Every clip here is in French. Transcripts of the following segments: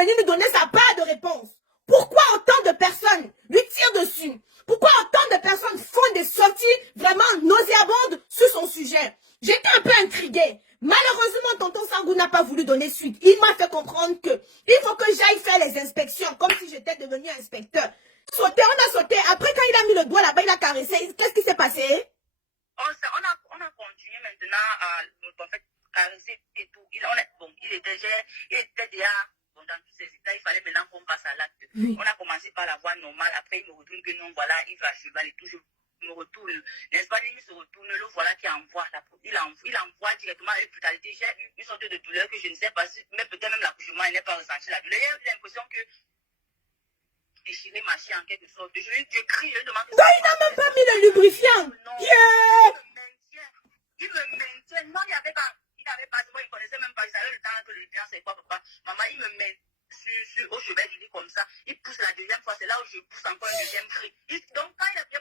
venir nous donner sa part de réponse. Pourquoi autant de personnes lui tirent dessus? Pourquoi autant de personnes font des sorties vraiment nauséabondes sur son sujet? J'étais un peu intriguée. Malheureusement, tonton Sangou n'a pas voulu donner suite. Il m'a fait comprendre que il faut que j'aille faire les inspections, comme si j'étais devenu inspecteur. Sauter, on a sauté. Après, quand il a mis le doigt là-bas, il a caressé. Qu'est-ce qui s'est passé? On a continué maintenant à en fait, caresser et tout. Il était déjà dans tous ses états. Il fallait maintenant qu'on passe à l'acte. Oui. On a commencé par la voie normale. Après, il me retourne que non, voilà, il va à cheval et tout. Je me retourne. N'est-ce pas, il se retourne. Le voilà qui envoie. Il envoie directement avec brutalité. J'ai eu une sorte de douleur que je ne sais pas si, mais peut-être même l'accouchement, il n'est pas ressenti la douleur. J'ai eu l'impression que déchirer ma chair en quelque sorte. Je crie, je demande. Donc, il n'a même pas mis le lubrifiant. Non. Yeah. Il me maintient. Non, il n'avait pas, il ne connaissait même pas. Il savait le temps que le temps, c'est quoi, papa. Maman, il me met au chevet du lit comme ça. Il pousse la deuxième fois. C'est là où je pousse encore un deuxième cri. Donc, quand il a bien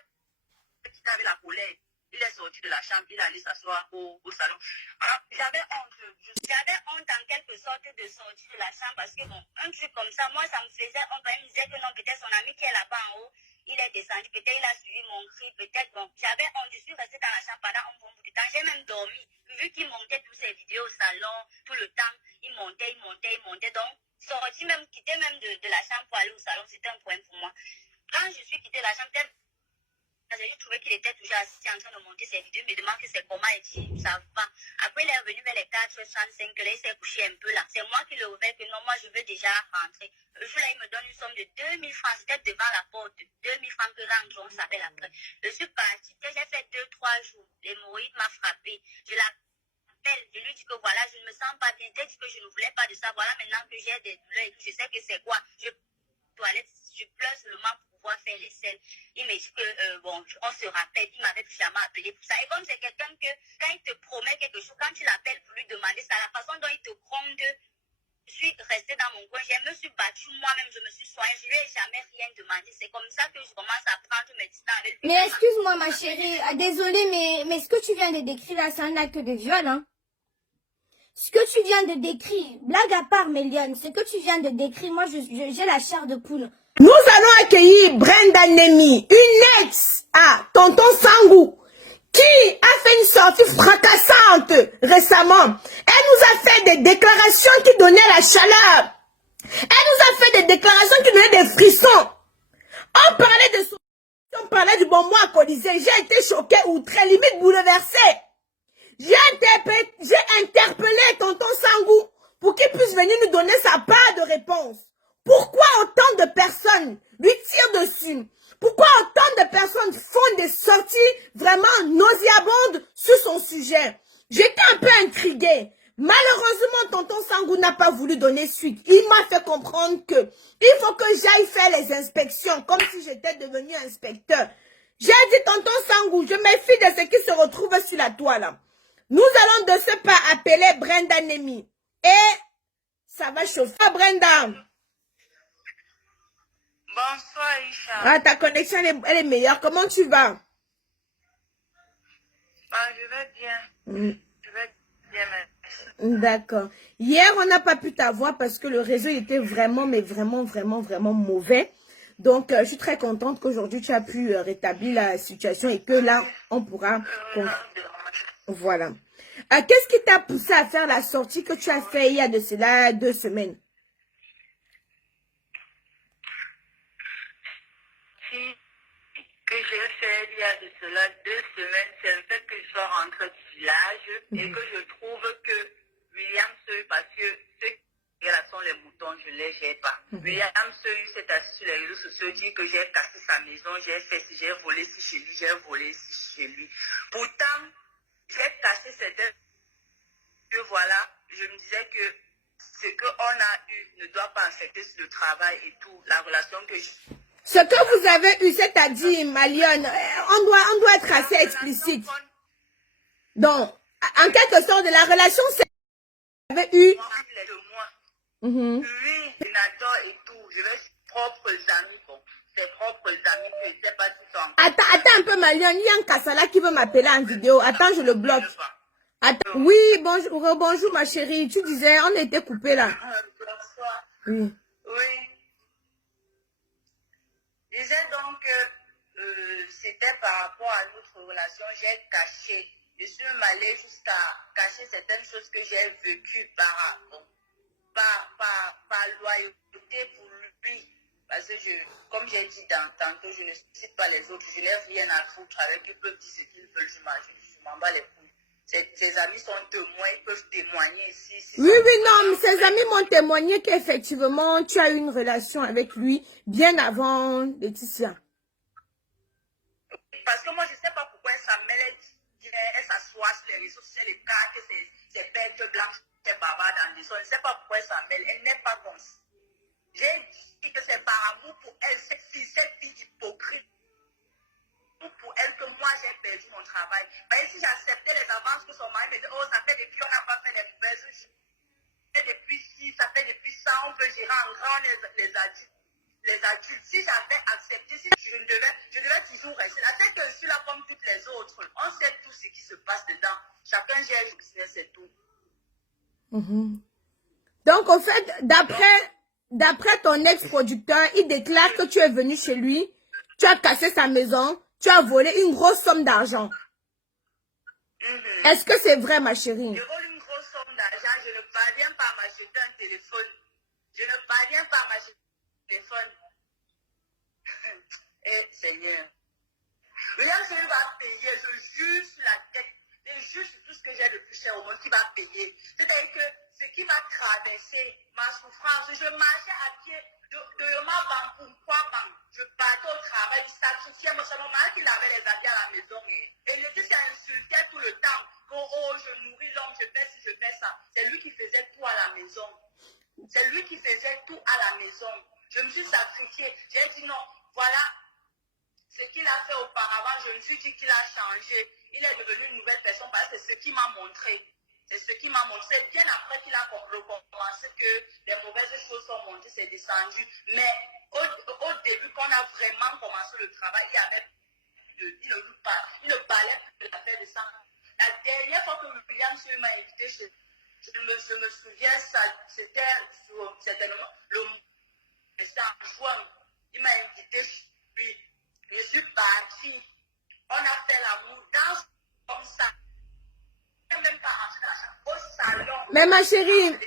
quitté avec la colère, il est sorti de la chambre. Il est allé s'asseoir au salon. Alors, j'avais honte en quelque sorte de sortir de la chambre parce que, bon, un truc comme ça, moi, ça me faisait honte. Il me disait que non, peut-être son ami qui est là-bas en haut, il est descendu, peut-être il a suivi mon cri, peut-être, bon, j'avais honte, je suis restée dans la chambre pendant un bon bout de temps, j'ai même dormi, vu qu'il montait tous ses vidéos au salon, tout le temps, il montait, donc, sorti même, quitter même de la chambre pour aller au salon, c'était un problème pour moi. Quand je suis quittée de la chambre, j'ai trouvé qu'il était toujours assis en train de monter ses vidéos, il me demande que c'est comment, il dit, ça va. Après, il est revenu vers les 4h35, là, il s'est couché un peu là. C'est moi qui le réveille que non, moi, je veux déjà rentrer. Le jour-là, il me donne une somme de 2000 francs, c'était devant la porte, 2000 francs que rentre, on s'appelle après. Je suis partie, j'ai fait 2-3 jours, l'hémorroïde m'a frappé. Je l'appelle, je lui dis que voilà, je ne me sens pas bien, j'ai dit que je ne voulais pas de ça, voilà, maintenant que j'ai des douleurs et que je sais que c'est quoi, je pleure seulement pour pouvoir faire les scènes. Il me dit que, bon, on se rappelle, il m'avait plus jamais appelé pour ça. Et comme c'est quelqu'un que, quand il te promet quelque chose, quand tu l'appelles pour lui demander ça, la façon dont il te gronde, je suis restée dans mon coin, je me suis battue moi-même, je me suis soignée, je lui ai jamais rien demandé. C'est comme ça que je commence à prendre mes distances avec lui. Mais excuse-moi, ma chérie, désolée, mais ce que tu viens de décrire là, c'est un acte de viol, hein. Ce que tu viens de décrire, blague à part, Méliane, ce que tu viens de décrire, moi, j'ai la chair de poule. Nous allons accueillir Brenda Nemi, une ex à tonton Sangou, qui a fait une sortie fracassante récemment. Elle nous a fait des déclarations qui donnaient la chaleur. Elle nous a fait des déclarations qui donnaient des frissons. On parlait de son... On parlait du bon mois à Colisée. J'ai été choquée, outrée, limite bouleversée. J'ai interpellé tonton Sangou pour qu'il puisse venir nous donner sa part de réponse. Pourquoi autant de personnes lui tirent dessus? Pourquoi autant de personnes font des sorties vraiment nauséabondes sur son sujet? J'étais un peu intriguée. Malheureusement, tonton Sangou n'a pas voulu donner suite. Il m'a fait comprendre que il faut que j'aille faire les inspections, comme si j'étais devenu inspecteur. J'ai dit, tonton Sangou, je méfie de ce qui se retrouve sur la toile. Nous allons de ce pas appeler Brenda Nemi. Et ça va chauffer. Brenda. Bonsoir, Isha. Ah, ta connexion, elle est meilleure. Comment tu vas? Je vais bien. Je vais bien, merci. D'accord. Hier, on n'a pas pu t'avoir parce que le réseau était vraiment, mais vraiment, vraiment, vraiment mauvais. Donc, je suis très contente qu'aujourd'hui, tu as pu rétablir la situation et que là, on pourra... Voilà. Qu'est-ce qui t'a poussé à faire la sortie que tu as fait il y a de cela 2 semaines? Que j'ai fait il y a de cela 2 semaines, c'est le fait que je sois rentrée du village et que je trouve que William Seuil, parce que ceux qui sont les moutons, je ne les gère pas. William Seuil s'est assis sur les réseaux sociaux, dit que j'ai cassé sa maison, j'ai fait ci, j'ai volé ci chez lui, j'ai volé ci chez lui. Pourtant, j'ai cassé certains. Que voilà, je me disais que ce qu'on a eu ne doit pas affecter le travail et tout, la relation que je... Ce que vous avez eu, c'est-à-dire, Malione, on doit être assez explicite. Donc, en quelque sorte, de la relation, c'est que vous avez eu... Lui, sénateur et tout, je vais propres amis, bon, ses propres amis, je ne sais pas si sont... Attends un peu, Malione, il y a un Kassala qui veut m'appeler en vidéo. Attends, je le bloque. Attends. Oui, bonjour, bonjour ma chérie. Tu disais, on était coupé là. Bonsoir. Oui. Oui. Je disais donc que c'était par rapport à notre relation, j'ai caché. Je suis même allée jusqu'à cacher certaines choses que j'ai vécues par loyauté pour lui. Parce que, comme j'ai dit tantôt, je ne cite pas les autres, je n'ai rien à foutre avec eux, ils peuvent dire ce qu'ils veulent, je m'en bats les couilles. Ses amis sont témoins, ils peuvent témoigner ici. Oui, oui, non, mais ses amis m'ont témoigné qu'effectivement, tu as eu une relation avec lui bien avant Laetitia. Parce que moi, je ne sais pas pourquoi elle mêle, elle s'assoit sur les réseaux sociaux, les cas, que c'est bêtes blanches, c'est bavard dans des sons. Je ne sais pas pourquoi elle s'en mêle. Elle n'est pas comme ça. J'ai dit que c'est par amour pour elle, cette fille hypocrite. Pour elle que moi j'ai perdu mon travail. Mais si j'acceptais les avances que son mari me dit, oh, ça fait depuis, on n'a pas fait les mauvaises choses. Depuis 6, ça fait depuis ça, on peut gérer en grand les adultes. Les adultes, si j'avais accepté, si je devais toujours rester là. C'est que je suis là comme toutes les autres. On sait tout ce qui se passe dedans. Chacun gère le business, c'est tout. Donc, au fait, d'après ton ex-producteur, il déclare que tu es venu chez lui, tu as cassé sa maison, tu as volé une grosse somme d'argent. Est-ce que c'est vrai, ma chérie? Je vole une grosse somme d'argent, je ne parviens pas à m'acheter un téléphone. Je ne parviens pas à m'acheter un téléphone. Eh, Seigneur. William Seri va payer, je juge sur la tête. Je juge sur tout ce que j'ai de plus cher au monde qui va payer. C'est-à-dire que ce qui va traverser ma souffrance, je marchais à pied de ma banque pour Kwabang. Je partais au travail, je sacrifiais. Moi, c'est mon mari qui lavait les habits à la maison. Et il était insultait tout le temps. Oh, je nourris l'homme, je fais ci, je fais ça. C'est lui qui faisait tout à la maison. C'est lui qui faisait tout à la maison. Je me suis sacrifiée. J'ai dit non, voilà. Ce qu'il a fait auparavant, je me suis dit qu'il a changé. Il est devenu une nouvelle personne parce que c'est ce qui m'a montré. C'est ce qui m'a montré. C'est bien après qu'il a recommencé que les mauvaises choses sont montées, c'est descendu. Mais au début, quand on a vraiment commencé le travail, il ne parlait plus de l'affaire de sang. La dernière fois que William m'a invité, je me souviens, c'était certainement en juin. Il m'a invité chez lui. Je suis partie. On a fait l'amour dans comme ça. Je n'ai même pas rentré au salon. Mais ma chérie,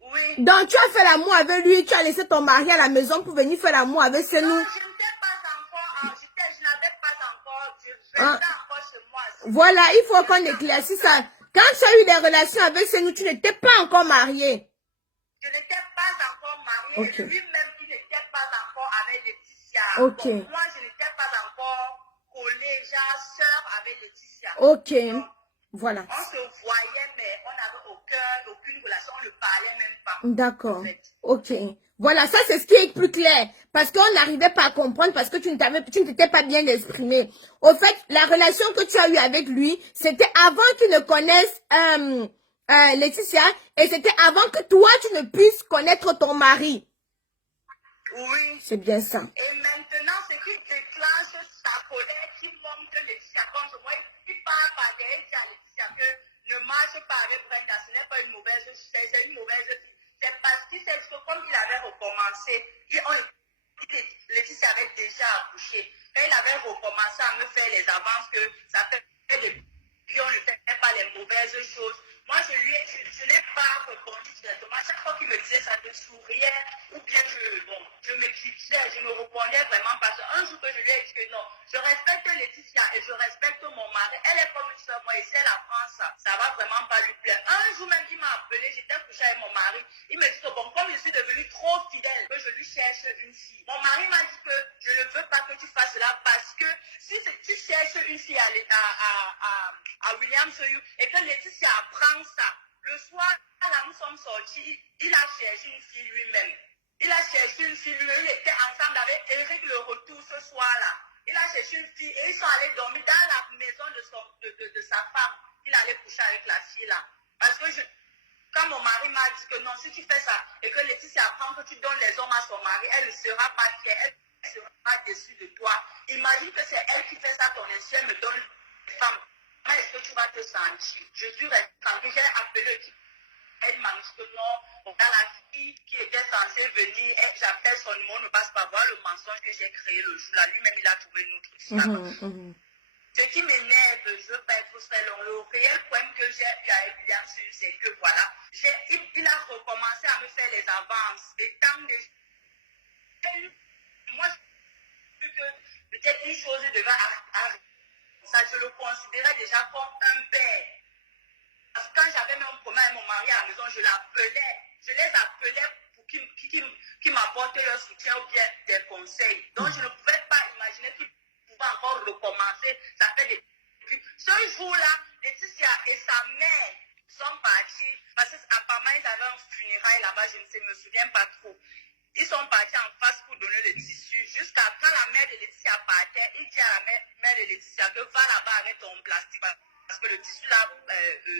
oui. donc tu as fait l'amour avec lui, tu as laissé ton mari à la maison pour venir faire l'amour avec Senou. Non, je n'étais pas encore, je n'avais pas encore, je restais encore chez moi. Voilà, il faut qu'on éclaircisse ça. Quand tu as eu des relations avec Senou, tu n'étais pas encore mariée. Je n'étais pas encore mariée. Ok. Lui-même, il n'était pas encore avec Laetitia. Ok. Bon, moi, je n'étais pas encore collée, genre sœur avec Laetitia. Ok. Donc, voilà. on se voyait, mais on n'avait aucune relation, on ne parlait même pas. D'accord. En fait. Ok. Voilà, ça c'est ce qui est plus clair. Parce qu'on n'arrivait pas à comprendre parce que tu ne t'étais pas bien exprimé. Au fait, la relation que tu as eue avec lui, c'était avant qu'il ne connaisse Laetitia et c'était avant que toi tu ne puisses connaître ton mari. Oui. C'est bien ça. Et maintenant, ce qui déclenche sa colère, qui montre Laetitia, quand je vois, il parle par derrière, il dit à Laetitia que ne marche pas avec Brenda, ce n'est pas une mauvaise chose, c'est une mauvaise fille. C'est parce qu'il sait que comme il avait recommencé, Laetitia avait déjà accouché. Quand il avait recommencé à me faire les avances que ça fait depuis on ne fait pas les mauvaises choses. Moi, je n'ai pas répondu directement. À chaque fois qu'il me disait ça, je souriais ou bien je m'éclipsais, je me répondais vraiment parce qu'un jour que je lui ai dit que non, je respecte Laetitia et je respecte mon mari. Elle est comme une soeur, moi, et si elle apprend ça, ça va vraiment pas lui plaire. Un jour même, il m'a appelé, j'étais couchée avec mon mari. Il me dit que bon, comme je suis devenue trop fidèle, que je lui cherche une fille. Mon mari m'a dit que je ne veux pas que tu fasses cela parce que si tu cherches une fille à William Soyou et que Laetitia apprend ça, le soir, là nous sommes sortis, il a cherché une fille lui-même. Il a cherché une fille lui-même, il était ensemble avec Eric Le Retour ce soir-là. Il a cherché une fille et ils sont allés dormir dans la maison de sa femme. Il allait coucher avec la fille là. Parce que quand mon mari m'a dit que non, si tu fais ça et que Laetitia apprend que tu donnes les hommes à son mari, elle ne sera pas fière, elle ne sera pas déçue de toi. Imagine que c'est elle qui fait ça, ton insu, elle me donne les femmes. Comment est-ce que tu vas te sentir? Je suis restée tranquille, j'ai appelé l'équipe. il m'a dit que non, la fille qui était censée venir, j'appelle son numéro, ne passe pas voir le mensonge que j'ai créé le jour là. Lui-même, il a trouvé une autre fille. Ce qui m'énerve, je ne veux pas être très long. Le réel problème que j'ai eu avec William, c'est que voilà, il a recommencé à me faire les avances. Et tant que moi, je que peut-être une chose devait arriver. Ça, je le considérais déjà comme un père. Parce que quand j'avais même un problème avec mon mari à la maison, je les appelais pour qu'ils m'apportent leur soutien ou bien des conseils. Donc, je ne pouvais pas imaginer qu'ils pouvaient encore recommencer. Ça fait depuis. Ce jour-là, Laetitia et sa mère sont partis, parce qu'apparemment, ils avaient un funérail là-bas, je ne me souviens pas trop. Ils sont partis en face pour donner le tissu. Jusqu'à quand la mère de Laetitia partait, il dit à la mère de Laetitia que va là-bas avec ton plastique. Parce que le tissu là,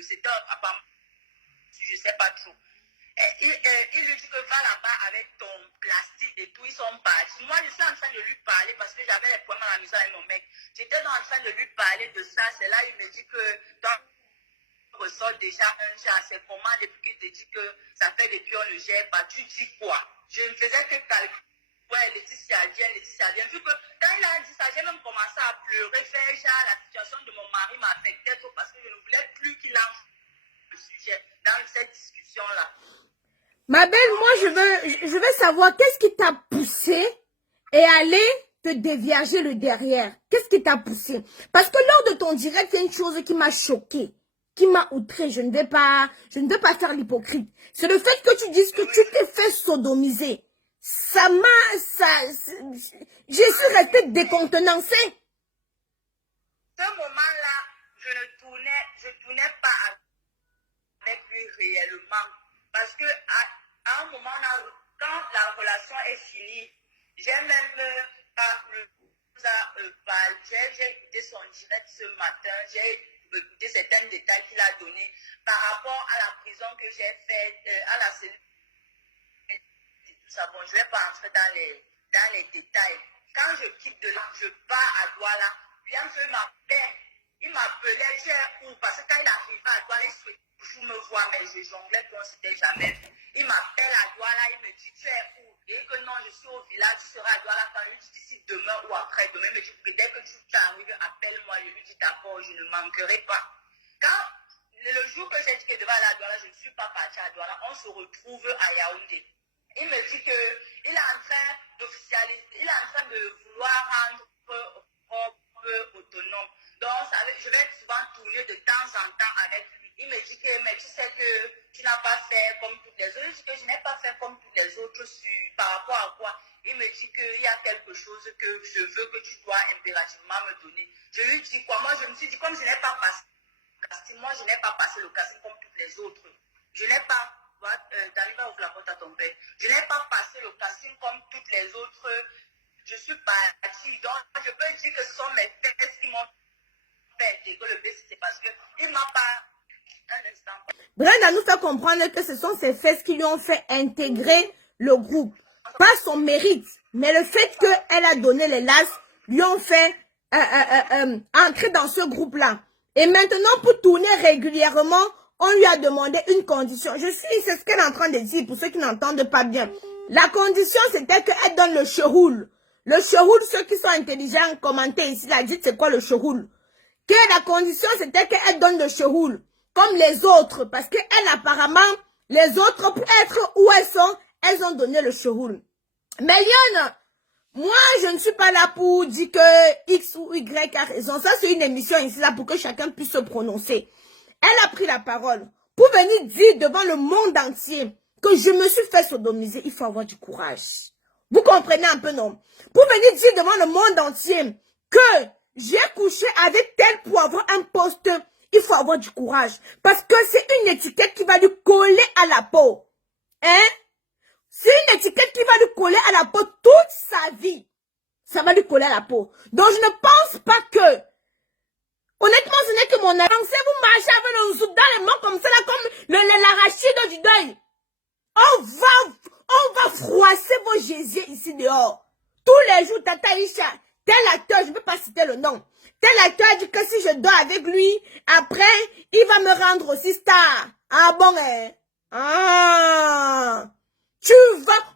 c'était apparemment, je ne sais pas trop. Il lui dit que va là-bas avec ton plastique et tout, ils sont partis. Moi, je suis en train de lui parler parce que j'avais les problèmes à la maison avec mon mec. J'étais en train de lui parler de ça. C'est là il me dit que on ressort déjà un chat. C'est comment, depuis qu'il te dit que ça fait depuis on ne gère pas, tu dis quoi? Je ne faisais que calculer. Ouais, Laetitia vient. Vu que quand il a dit ça, j'ai même commencé à pleurer, faire genre la situation de mon mari m'affectait trop parce que je ne voulais plus qu'il lance le sujet dans cette discussion-là. Ma belle, moi, je veux savoir qu'est-ce qui t'a poussé et aller te déviager le derrière. Qu'est-ce qui t'a poussé? Parce que lors de ton direct, il y a une chose qui m'a choquée, qui m'a outré. Je ne vais pas faire l'hypocrite. C'est le fait que tu dises que tu t'es fait sodomiser. Je suis restée décontenancée. Ce moment-là, je tournais pas avec lui réellement. Parce que à un moment, quand la relation est finie, j'ai même j'ai écouté son direct ce matin, j'ai écouté certains détails qu'il a donnés par rapport à la prison que j'ai faite, à la cellule. Tout ça. Bon, je ne vais pas entrer dans les détails. Quand je quitte de là, je pars à Douala. Il m'appelait, tu es où? Parce que quand il arrivait à Douala, il souhaitait toujours me voir, mais je jonglais comme c'était jamais. Il m'appelle à Douala, il me dit, tu es où? Et que non, je suis au village, tu seras à Douala quand je lui dis d'ici demain ou après-demain. Il me dit, peut-être que tu arrives, appelle-moi. Je lui dis, d'accord, je ne manquerai pas. Quand le jour que j'ai dit que devant aller à Douala, je ne suis pas partie à Douala, on se retrouve à Yaoundé. Il me dit qu'il est en train d'officialiser, il est en train de vouloir rendre propre autonome. Donc, je vais souvent tourner de temps en temps avec lui. Il me dit que, mais tu sais que tu n'as pas fait comme toutes les autres. Je dis que je n'ai pas fait comme toutes les autres par rapport à quoi. Il me dit qu'il y a quelque chose que je veux que tu dois impérativement me donner. Je lui dis quoi? Moi, je me suis dit, comme je n'ai pas passé le casting, moi, je n'ai pas passé le casting comme toutes les autres. Je n'ai pas... T'arrives à ouvrir la porte à ton père. Je n'ai pas passé le casting comme toutes les autres. Je suis partie. Donc, je peux dire que ce sont mes fesses qui m'ont fait intégrer le BC. C'est parce qu'il ne m'a pas... Un instant. Brenda nous fait comprendre que ce sont ses fesses qui lui ont fait intégrer le groupe. Pas son mérite, mais le fait qu'elle a donné les lasses lui ont fait entrer dans ce groupe-là. Et maintenant, pour tourner régulièrement, on lui a demandé une condition. C'est ce qu'elle est en train de dire pour ceux qui n'entendent pas bien. La condition, c'était qu'elle donne le cheroul. Le cheroul, ceux qui sont intelligents, commentez ici, la dit c'est quoi le cheroul. Que la condition, c'était qu'elle donne le cheroul, comme les autres. Parce qu'elle, apparemment, les autres, pour être où elles ont donné le cheroul. Mais Lyon, moi, je ne suis pas là pour dire que X ou Y a raison. Ça, c'est une émission ici, là, pour que chacun puisse se prononcer. Elle a pris la parole pour venir dire devant le monde entier que je me suis fait sodomiser. Il faut avoir du courage. Vous comprenez un peu, non? Pour venir dire devant le monde entier que j'ai couché avec tel pour avoir un poste, il faut avoir du courage. Parce que c'est une étiquette qui va lui coller à la peau. Hein? C'est une étiquette qui va lui coller à la peau toute sa vie. Ça va lui coller à la peau. Donc je ne pense pas que... Honnêtement, ce n'est que mon avancée. Vous marchez avec le zouk dans les mains comme ça, là, comme l'arachide du deuil. On va froisser vos gésiers ici dehors. Tous les jours, Tata Isha, tel acteur, je ne peux pas citer le nom. Tel acteur dit que si je dors avec lui, après, il va me rendre aussi star. Ah bon, hein? Ah!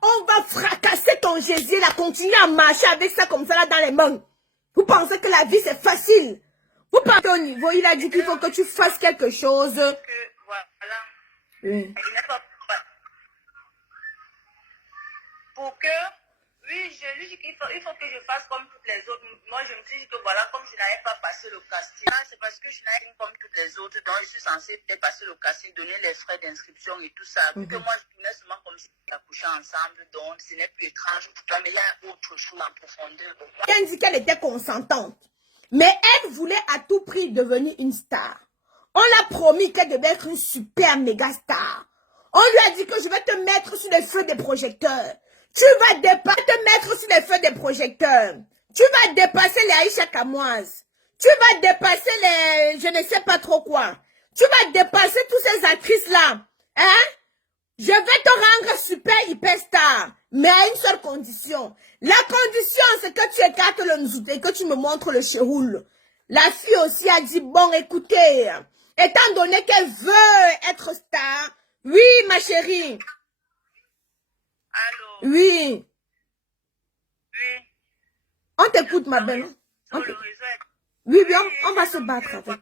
On va fracasser ton Jésus là, continuer à marcher avec ça comme ça là dans les mains. Vous pensez que la vie c'est facile? Vous pensez au niveau, il a dit qu'il faut que tu fasses quelque chose. Que, voilà. Oui. Il n'est pas... Pour que, oui, je lui dis qu'il faut que je fasse comme toutes les autres. Moi, je me suis dit que voilà, comme je n'avais pas passé le casting, c'est parce que je n'avais pas comme toutes les autres. Donc, je suis censée peut-être passer le casting, donner les frais d'inscription et tout ça. Vu que moi, je tournais seulement comme si on accouchait ensemble. Donc, ce n'est plus étrange pour toi. Mais là, il y a autre chose en profondeur. Elle dit qu'elle était consentante. Mais elle voulait à tout prix devenir une star. On l'a promis qu'elle devait être une super méga star. On lui a dit que je vais te mettre sur les feux des projecteurs. Tu vas te mettre sur les feux des projecteurs. Tu vas dépasser les Aïcha Kamoise. Tu vas dépasser les... je ne sais pas trop quoi. Tu vas dépasser toutes ces actrices-là. Hein? Je vais te rendre super hyper star. Mais à une seule condition. La condition, c'est que tu écartes le nzout et que tu me montres le chéroul. La fille aussi a dit, bon, écoutez, étant donné qu'elle veut être star, oui, ma chérie. Allô? Oui. Oui. On t'écoute, ma belle. Sur le réseau. Oui, oui, on va se battre avec.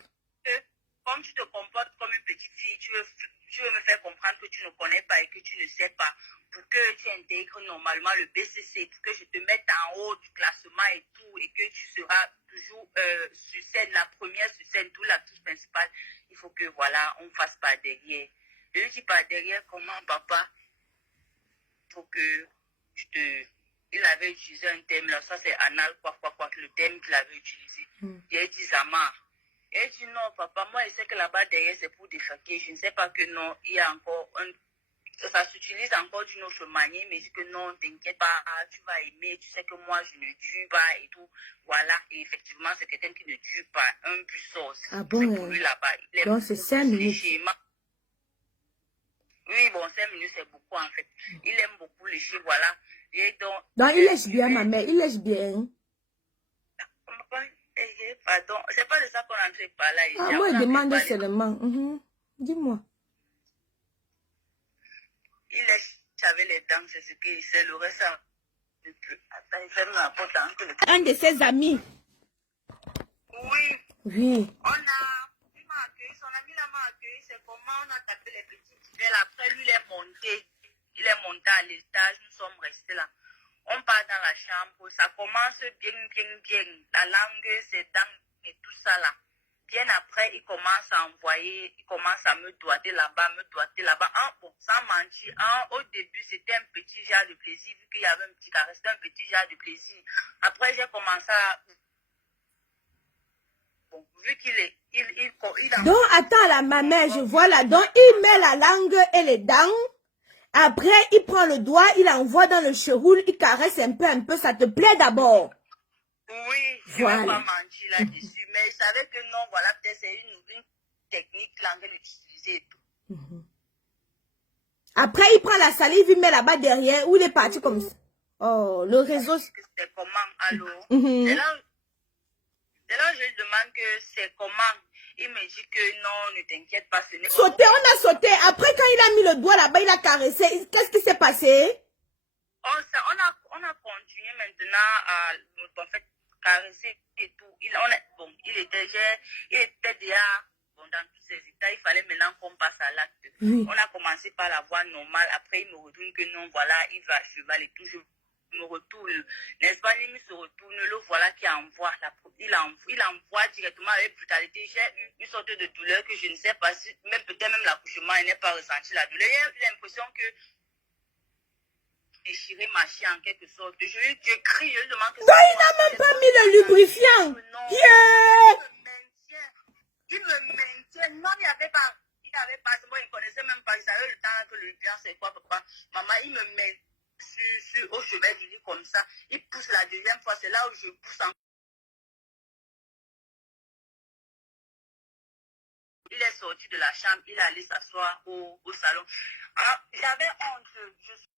Comme tu te comportes comme une petite fille, tu veux me faire comprendre que tu ne connais pas et que tu ne sais pas, pour que tu intègres normalement le BCC, pour que je te mette en haut du classement et tout, et que tu seras toujours sur scène, la première sur scène, tout l'actrice principale, il faut que, voilà, on ne fasse pas derrière. Je ne dis pas derrière comment, papa, pour que je te... Il avait utilisé un thème, là, ça c'est anal, quoi, le thème qu'il avait utilisé. Il a dit Zama. Et dit non, papa, moi je sais que là-bas derrière c'est pour défaquer. Je ne sais pas que non, il y a encore un. Ça s'utilise encore d'une autre manière, mais dit que non, t'inquiète pas, tu vas aimer, tu sais que moi je ne tue pas et tout. Voilà, et effectivement, c'est quelqu'un qui ne tue pas. Un but sort. Ah bon? C'est pour lui là-bas. Donc c'est 5 minutes. Oui, bon, 5 minutes c'est beaucoup en fait. Il aime beaucoup les chiens, voilà. Et donc il lèche bien, ma mère, il lèche bien. Pardon, c'est pas de ça qu'on est en train de parler ici. Ah, moi, il demande seulement. Dis-moi. Il lèche avec les dents, c'est ce qu'il sait. Le reste, ça ne plus. Attends, il ferme la porte. Un de ses amis. Oui. Oui. Il m'a accueilli, son ami là m'a accueilli. C'est comment on a tapé les petites poubelles. Après, lui, il est monté. Il est monté à l'étage. Nous sommes restés là. On part dans la chambre, ça commence bien. La langue, ses dents et tout ça là. Bien après, il commence à envoyer, il commence à me doigter là-bas. Ah, bon, sans mentir, au début, c'était un petit genre de plaisir, vu qu'il y avait un petit carré, c'était un petit genre de plaisir. Après, j'ai commencé à... Bon, vu qu'il est... Donc, attends là, ma mère, je vois là. Donc, il met la langue et les dents. Après, il prend le doigt, il envoie dans le cheroul, il caresse un peu, ça te plaît d'abord? Oui, je voilà. ne vais pas mentir là-dessus, mais je savais que non, voilà, peut-être c'est une technique langue utilisée et tout. Après, il prend la salive, il met là-bas derrière, où il est parti comme ça. Oh, le réseau. C'est comment, allô? C'est là je lui demande que c'est comment. Il me dit que non, ne t'inquiète pas, ce n'est pas... Sauté, on a sauté. Après, quand il a mis le doigt là-bas, il a caressé. Qu'est-ce qui s'est passé? On a continué maintenant à, en fait, caresser et tout. Il était déjà dans tous ses états. Il fallait maintenant qu'on passe à l'acte. On a commencé par la voie normale. Après, il me retourne que non, voilà, il va à cheval et tout. Je me retourne, n'est-ce pas? Il se retourne, le voilà qui envoie, il envoie directement avec brutalité. J'ai eu une sorte de douleur que je ne sais pas si, peut-être même l'accouchement, il n'est pas ressenti la douleur. J'ai l'impression que déchirer ma chienne en quelque sorte. Je crie, je demande que... Donc, il n'a même pas mis le lubrifiant. Il me maintient. Non, il n'avait pas, moi, il ne connaissait même pas, il savait le temps que le lubrifiant, c'est quoi, papa. Maman, il me met au chevet du lit comme ça. Il pousse la deuxième fois, c'est là où je pousse encore. Il est sorti de la chambre, il est allé s'asseoir au salon. J'avais honte.